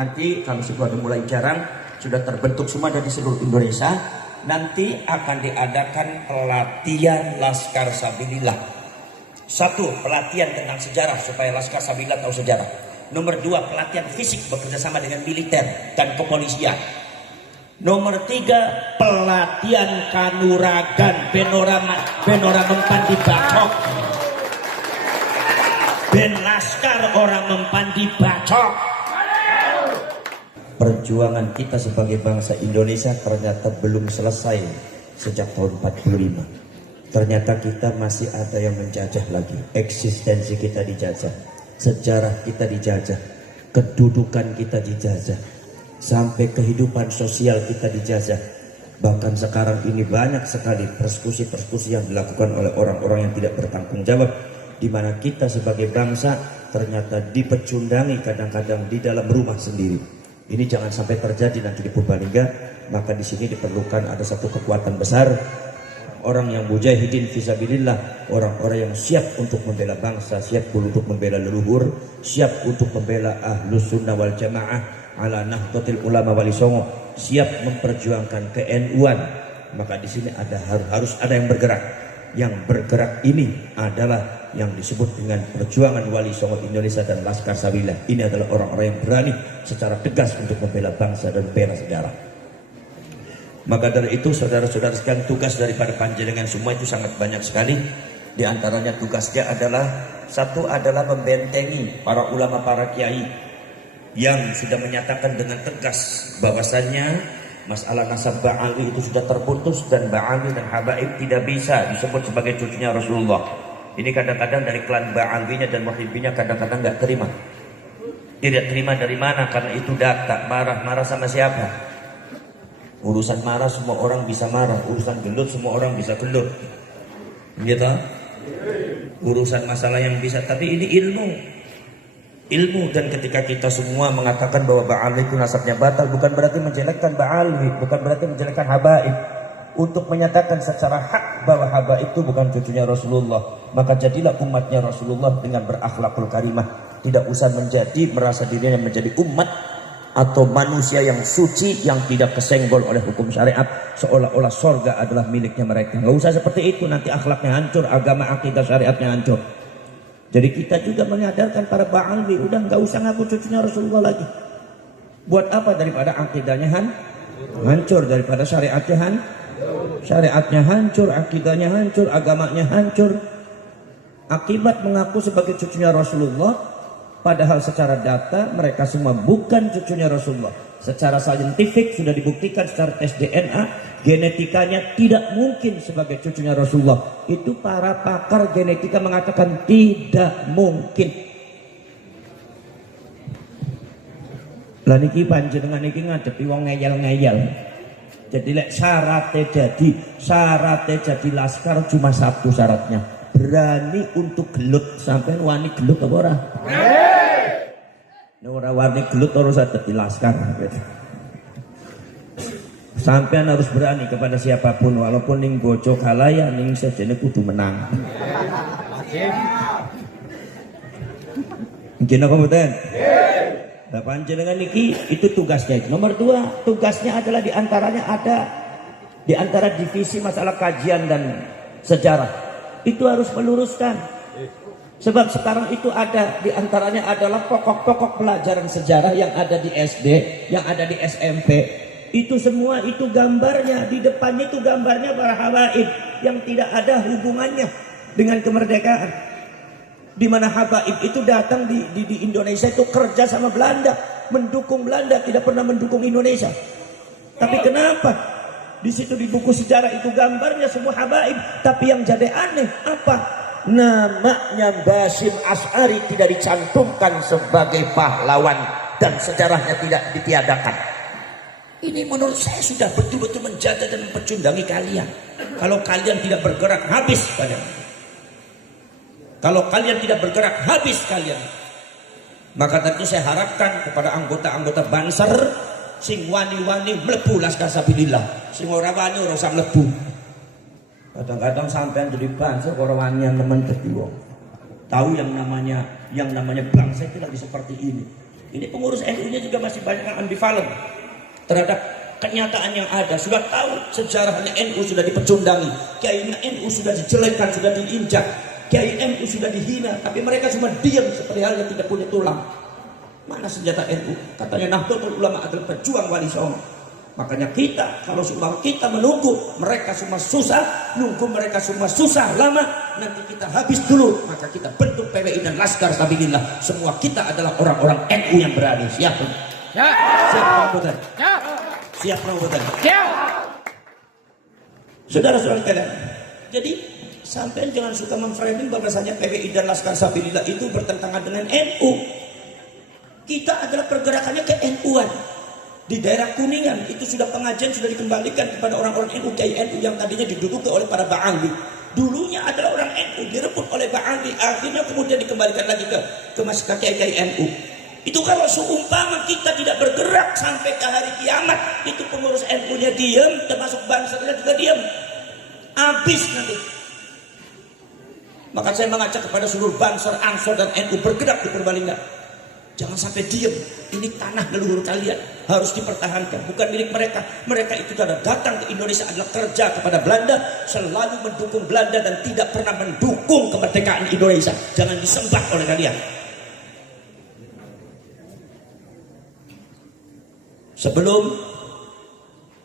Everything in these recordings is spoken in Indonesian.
Nanti kami sudah mulai jarang, sudah terbentuk semua dari seluruh Indonesia. Nanti akan diadakan pelatihan Laskar Sabilillah. Satu, pelatihan tentang sejarah supaya Laskar Sabilillah tahu sejarah. Nomor dua, pelatihan fisik bekerjasama dengan militer dan kepolisian. Nomor tiga, pelatihan kanuragan benora mempan di bacok. Ben Laskar orang mempan di bacok. Perjuangan kita sebagai bangsa Indonesia ternyata belum selesai sejak tahun 45. Ternyata kita masih ada yang menjajah lagi. Eksistensi kita dijajah, sejarah kita dijajah, kedudukan kita dijajah, sampai kehidupan sosial kita dijajah. Bahkan sekarang ini banyak sekali persekusi-persekusi yang dilakukan oleh orang-orang yang tidak bertanggung jawab, di mana kita sebagai bangsa ternyata dipecundangi kadang-kadang di dalam rumah sendiri. Ini jangan sampai terjadi nanti di Purbalingga. Maka di sini diperlukan ada satu kekuatan besar, orang yang mujahidin fisabilillah, orang-orang yang siap untuk membela bangsa, siap untuk membela leluhur, siap untuk membela ahlus sunnah wal jamaah ala nahdlatul ulama wali songo, siap memperjuangkan ke-NU-an. Maka di sini harus ada yang bergerak. Yang bergerak ini adalah yang disebut dengan perjuangan Wali Songo Indonesia dan Laskar Sabilillah. Ini adalah orang-orang yang berani secara tegas untuk membela bangsa dan membela sejarah. Maka dari itu saudara-saudara sekalian, tugas daripada panjenengan semua itu sangat banyak sekali. Di antaranya tugasnya adalah, satu adalah membentengi para ulama, para kiai yang sudah menyatakan dengan tegas bahwasannya masalah nasab Ba'alwi itu sudah terputus, dan Ba'alwi dan Habaib tidak bisa disebut sebagai cucunya Rasulullah. Ini kadang-kadang dari klan Ba'alwinya dan Wahibinya kadang-kadang nggak terima. Tidak terima dari mana? Karena itu data, marah sama siapa? Urusan marah semua orang bisa marah, urusan gelut semua orang bisa gelut, gitu. Urusan masalah yang bisa, tapi ini ilmu. Dan ketika kita semua mengatakan bahwa Ba'alwi itu nasabnya batal, bukan berarti menjelekkan Ba'alwi, bukan berarti menjelekkan Habaib. Untuk menyatakan secara hak bahwa Habaib itu bukan cucunya Rasulullah, maka jadilah umatnya Rasulullah dengan berakhlakul karimah. Tidak usah merasa dirinya menjadi umat atau manusia yang suci, yang tidak kesenggol oleh hukum syariat, seolah-olah sorga adalah miliknya mereka. Nggak usah seperti itu, nanti akhlaknya hancur, agama akidah syariatnya hancur. Jadi kita juga menyadarkan para Ba'alwi, udah nggak usah ngaku cucunya Rasulullah lagi. Buat apa? Daripada akidahnya hancur, daripada syariatnya hancur, akidahnya hancur, agamanya hancur. Akibat mengaku sebagai cucunya Rasulullah, padahal secara data mereka semua bukan cucunya Rasulullah. Secara saintifik sudah dibuktikan secara tes DNA, genetikanya tidak mungkin sebagai cucunya Rasulullah. Itu para pakar genetika mengatakan tidak mungkin. Lah niki panjenengan niki ngadepi wong ngeyel-ngeyel. Jadi syaratnya jadi Laskar cuma satu syaratnya, berani untuk gelut. Sampai wani gelut apa ora? Ora wani gelut terus dadi Laskar. Sampean harus berani kepada siapapun, walaupun ning bojo kalaya ning sejene kudu menang. Mungkin apa mboten? Nah, panjenengan niki itu tugasnya. Nomor dua, tugasnya adalah diantaranya ada di antara divisi masalah kajian dan sejarah. Itu harus meluruskan. Sebab sekarang itu ada di antaranya adalah pokok-pokok pelajaran sejarah yang ada di SD, yang ada di SMP. Itu semua itu gambarnya, di depannya itu gambarnya para habaib yang tidak ada hubungannya dengan kemerdekaan. Di mana Habaib itu datang di Indonesia itu kerja sama Belanda, mendukung Belanda, tidak pernah mendukung Indonesia. Tapi kenapa di situ di buku sejarah itu gambarnya semua Habaib, tapi yang jadi aneh apa? Namanya Basim Asy'ari tidak dicantumkan sebagai pahlawan dan sejarahnya tidak ditiadakan. Ini menurut saya sudah betul-betul menjajah dan mempecundangi kalian. Kalau kalian tidak bergerak, habis kalian. Kalau kalian tidak bergerak, habis kalian. Maka tentu saya harapkan kepada anggota-anggota Banser, sing wani-wani mlebu Laskar Sabilillah, sing ora wani ora usah mlebu. Kadang-kadang sampean jadi Banser ora wani yang nemen dadi wong. Tahu yang namanya bangsa itu lagi seperti ini. Ini pengurus NU-nya juga masih banyak yang ambivalen terhadap kenyataan yang ada. Sudah tahu sejarahnya NU sudah dipecundangi, kiainya NU sudah dijelekkan, sudah diinjak, kiai NU sudah dihina, tapi mereka cuma diam seperti halnya tidak punya tulang. Mana senjata NU? Katanya Nahdlatul Ulama adalah pejuang Wali Songo. Makanya kita, kalau seumpama kita menunggu mereka semua susah, nunggu mereka semua susah lama, nanti kita habis dulu. Maka kita bentuk PWI dan Laskar Sabilillah. Semua kita adalah orang-orang NU yang berani. Siap? Ya. Siap Rambutan? Ya. Siap Rambutan? Ya. Saudara-saudara sekalian, jadi sampai jangan suka memframing bahwasanya PWI dan Laskar Sabilillah itu bertentangan dengan NU. Kita adalah pergerakannya ke NU-an. Di daerah Kuningan itu sudah pengajian sudah dikembalikan kepada orang-orang NU, kiai NU yang tadinya diduduki oleh para Ba'ali. Dulunya adalah orang NU, direbut oleh Ba'ali, akhirnya kemudian dikembalikan lagi ke masyarakat kiai NU. Itu kalau seumpama kita tidak bergerak sampai ke hari kiamat, itu pengurus NU-nya diam, termasuk Bansernya juga diam. Habis nanti. Maka saya mengajak kepada seluruh Banser, Ansor dan NU bergerak di Purbalingga. Jangan sampai diam. Ini tanah leluhur kalian, harus dipertahankan. Bukan milik mereka. Mereka itu sudah datang ke Indonesia adalah kerja kepada Belanda, selalu mendukung Belanda dan tidak pernah mendukung kemerdekaan Indonesia. Jangan disembah oleh kalian. Sebelum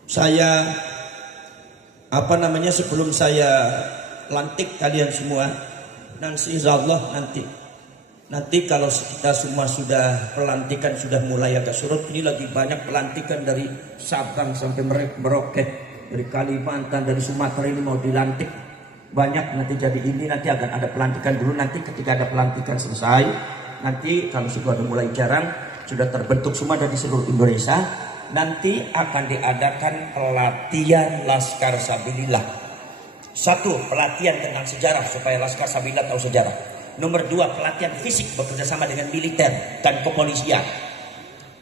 saya sebelum saya lantik kalian semua, nanti insyaallah nanti kalau kita semua sudah pelantikan sudah mulai agak surut, ini lagi banyak pelantikan dari Sabang sampai Merauke, dari Kalimantan, dari Sumatera ini mau dilantik banyak nanti. Jadi ini nanti akan ada pelantikan dulu, nanti ketika ada pelantikan selesai, nanti kalau sudah mulai jarang sudah terbentuk semua dari seluruh Indonesia, nanti akan diadakan pelatihan Laskar Sabilillah. Satu, pelatihan tentang sejarah supaya Laskar Sabilillah tahu sejarah. Nomor 2, pelatihan fisik bekerjasama dengan militer dan kepolisian.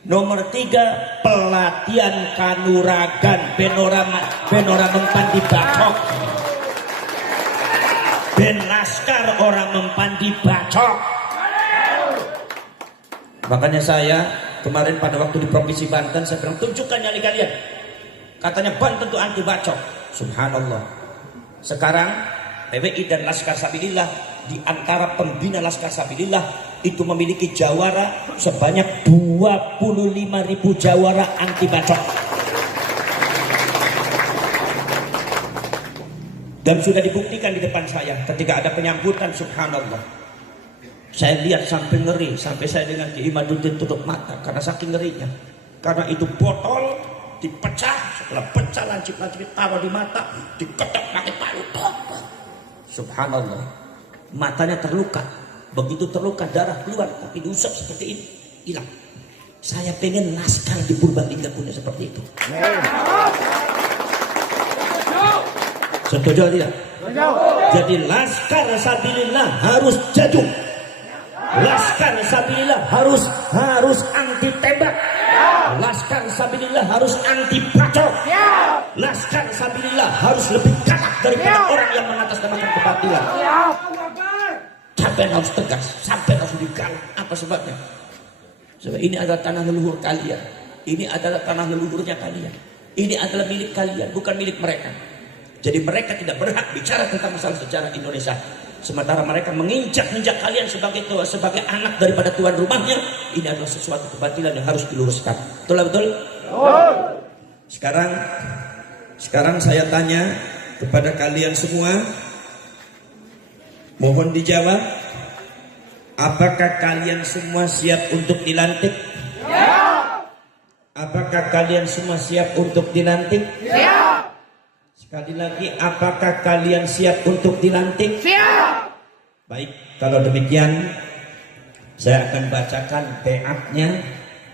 Nomor 3, pelatihan kanuragan benora mempan dibacok. Ben Laskar orang mempan dibacok. Makanya saya kemarin pada waktu di Provinsi Banten saya bilang tunjukkan nyali kalian. Katanya Banten itu anti bacok. Subhanallah. Sekarang PWI dan Laskar Sabilillah di antara pembina Laskar Sabilillah itu memiliki jawara sebanyak 25.000 jawara anti bacok. Dan sudah dibuktikan di depan saya ketika ada penyambutan. Subhanallah. Saya lihat sampai ngeri, sampai saya dengan Kiai Imaduddin tutup mata karena saking ngerinya. Karena itu botol dipecah, setelah pecah lancip-lancip taruh di mata, diketok pakai palu. Subhanallah. Matanya terluka, begitu terluka darah keluar, tapi diusap seperti ini, hilang. Saya pengen Laskar di Purbalingga punya seperti itu. Setuju tidak? Jadi Laskar Sabilillah harus jatuh. Laskar Sabilillah harus anti tembak. Laskar Sabilillah harus anti bacok. Laskar Sabilillah harus lebih galak daripada orang yang mengatasnamakan kebatilan. Sampai harus tegas, sampai harus digalak. Apa sebabnya? Sebab ini adalah tanah leluhur kalian. Ini adalah tanah leluhurnya kalian. Ini adalah milik kalian, bukan milik mereka. Jadi mereka tidak berhak bicara tentang masalah sejarah Indonesia. Sementara mereka menginjak-injak kalian sebagai anak daripada tuan rumahnya. Ini adalah sesuatu kebatilan yang harus diluruskan. Betul? Sekarang saya tanya kepada kalian semua, mohon dijawab. Apakah kalian semua siap untuk dilantik? Ya. Apakah kalian semua siap untuk dilantik? Ya. Sekali lagi, apakah kalian siap untuk dilantik? Siap. Baik, kalau demikian saya akan bacakan BA-nya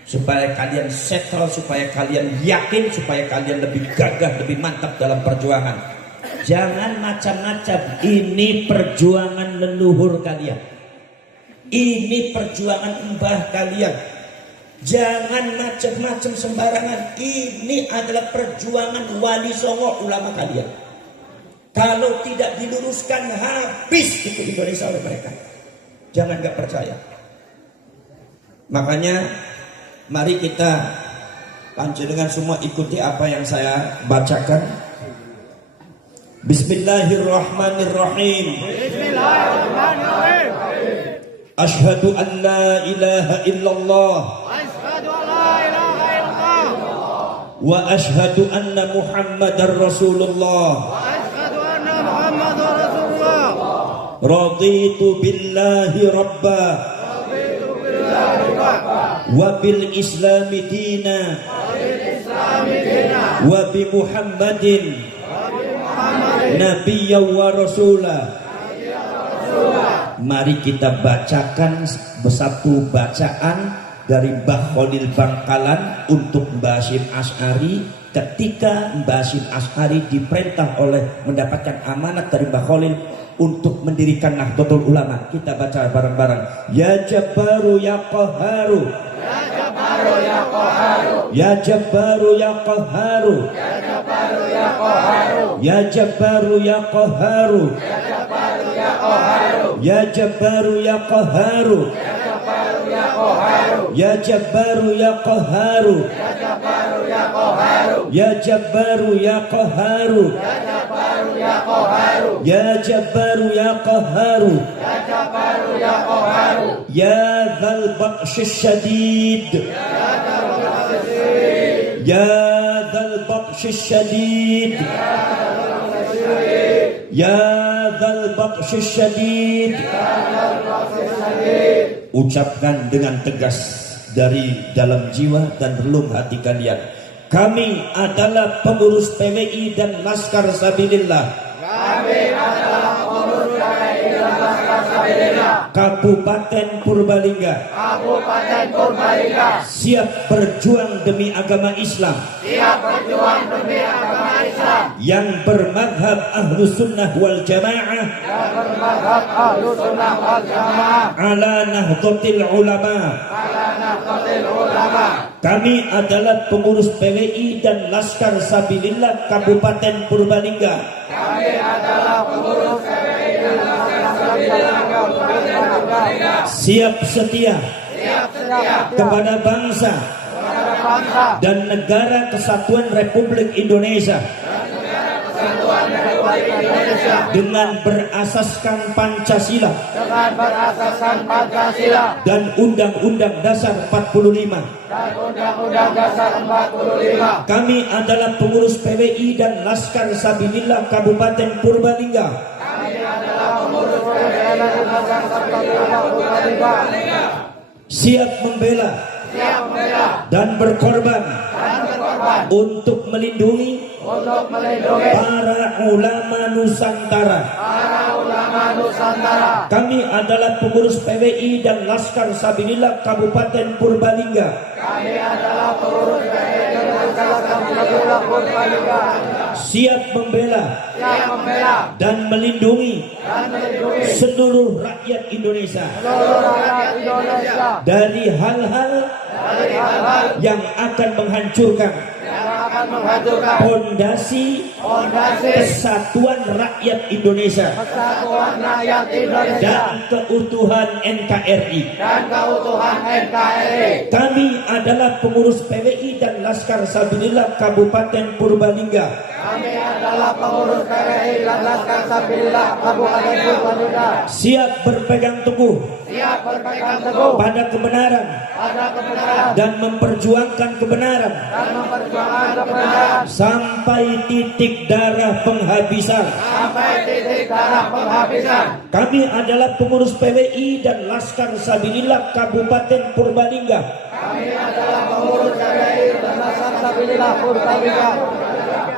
supaya kalian settle, supaya kalian yakin, supaya kalian lebih gagah, lebih mantap dalam perjuangan. Jangan macam-macam, ini perjuangan leluhur kalian. Ini perjuangan mbah kalian. Jangan macam-macam sembarangan. Ini adalah perjuangan Wali Songo ulama kalian. Kalau tidak diluruskan, habis itu Indonesia oleh mereka. Jangan gak percaya. Makanya Mari kita panjenengan semua ikuti apa yang saya bacakan. Bismillahirrahmanirrahim. Bismillahirrahmanirrahim. Asyhadu an la ilaha illallah. Asyhadu an la ilaha illallah. Wa asyhadu anna Muhammadar Rasulullah. Wa asyhadu anna Muhammadar Rasulullah. Raditu billahi rabba. Wa bil islami dina. Wa bi Muhammadin nabiyya wa rasula. Mari kita bacakan satu bacaan dari Mbah Khalil Bangkalan untuk Mbah Hasyim Asy'ari ketika Mbah Hasyim Asy'ari diperintah oleh mendapatkan amanat dari Mbah Khalil untuk mendirikan Nahdlatul Ulama. Kita baca bareng-bareng. Ya Jabbaru ya Qahharu. Ya Jabbaru ya Qahharu. Ya Jabbaru ya Qahharu. Ya Jabbaru ya Qahharu. Ya Jabbaru ya Qahharu. Ya Jabbaru ya Qahharu. Ya Jabbaru ya Qahharu. Ya Jabbaru ya Qahharu. Ya Dzal Baqsyis Syadid. Ya Dzal Baqsyis Syadid. Ya Dzal Baqsyis Syadid. Ucapkan dengan tegas dari dalam jiwa dan relung hati kalian. Kami adalah pengurus PWI dan Laskar Sabilillah. Kami adalah pengurus PWI dan Laskar Sabilillah. Kabupaten Purbalingga. Kabupaten Purbalingga. Siap berjuang demi agama Islam. Siap berjuang demi agama Islam. Yang bermadhab Ahlus Sunnah wal Jamaah. Yang bermadhab Ahlus Sunnah wal Jamaah. Ala Nahdlatul Ulama. Ala Nahdlatul Ulama. Kami adalah pengurus PWI dan Laskar Sabilillah Kabupaten Purbalingga. Kami adalah pengurus PWI dan Laskar Sabilillah Kabupaten Purbalingga. Siap setia. Siap setia Kepada bangsa. kepada bangsa Dan negara kesatuan Republik Indonesia. Kesatuan Republik Indonesia Dengan berasaskan Pancasila. dengan berasaskan Pancasila Dan Undang-Undang Dasar 45. dan Undang-Undang Dasar 45. Kami adalah pengurus PWI dan Laskar Sabilillah Kabupaten Purbalingga. Kami adalah pengurus PWI dan Laskar Sabilillah Purbalingga. Siap membela Siap membela dan berkorban untuk melindungi untuk melindungi para ulama Nusantara. para ulama Nusantara. Kami adalah pengurus PWI dan Laskar Sabilillah Kabupaten Purbalingga. Kami adalah pengurus PWI dan Laskar Sabilillah Purbalingga. Siap membela Siap membela dan melindungi dan melindungi seluruh rakyat Indonesia seluruh rakyat Indonesia dari hal-hal dari hal-hal yang akan menghancurkan yang akan menghancurkan fondasi fondasi kesatuan rakyat Indonesia kesatuan rakyat Indonesia dan keutuhan NKRI. dan keutuhan NKRI. Kami adalah pengurus PWI dan Laskar Sabilillah Kabupaten Purbalingga. Kami adalah pengurus PWI dan Laskar Sabilillah Kabupaten Purbalingga. Siap berpegang teguh Siap berpegang teguh pada kebenaran pada kebenaran dan memperjuangkan kebenaran dan memperjuangkan kebenaran sampai titik darah penghabisan. sampai titik darah penghabisan. Kami adalah pengurus PWI dan Laskar Sabilillah Kabupaten Purbalingga. Kami adalah pengurus PWI dan Laskar Sabilillah Purbalingga.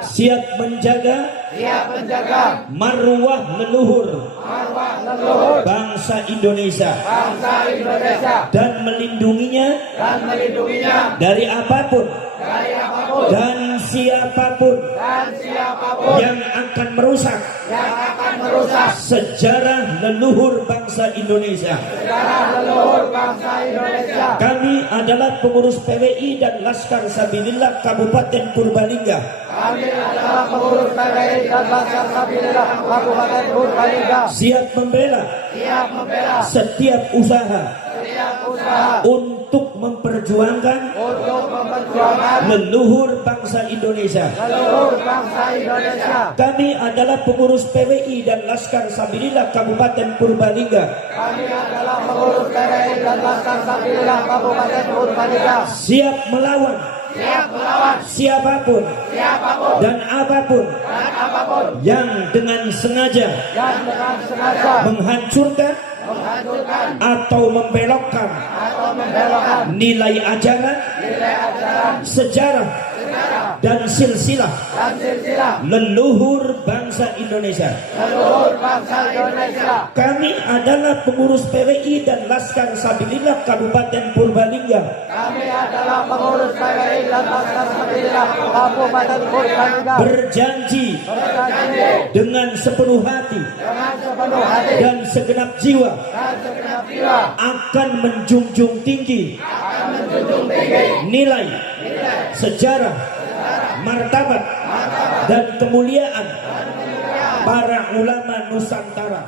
Siap menjaga Siap menjaga marwah leluhur marwah leluhur bangsa Indonesia bangsa Indonesia dan melindunginya dan melindunginya dari apapun dari apapun dan siapapun dan siapapun yang akan merusak yang akan merusak sejarah leluhur bangsa Indonesia. sejarah leluhur bangsa Indonesia. Kami adalah pengurus PWI dan Laskar Sabilillah Kabupaten Purbalingga. Kami adalah pengurus PWI dan Laskar Sabilillah Kabupaten Purbalingga. Siap membela Siap membela setiap usaha setiap usaha untuk memperjuangkan leluhur bangsa Indonesia. Kami adalah pengurus PWI dan Laskar Sabilillah Kabupaten Purbalingga. Siap melawan siapapun dan apapun yang dengan sengaja menghancurkan atau membelokkan nilai ajaran, sejarah dan silsilah leluhur bangsa Indonesia. Kami adalah pengurus PWI dan Laskar Sabilillah Kabupaten Purbalingga. Berjanji dengan sepenuh hati dan segenap jiwa akan menjunjung tinggi nilai, sejarah, martabat dan kemuliaan para ulama Nusantara.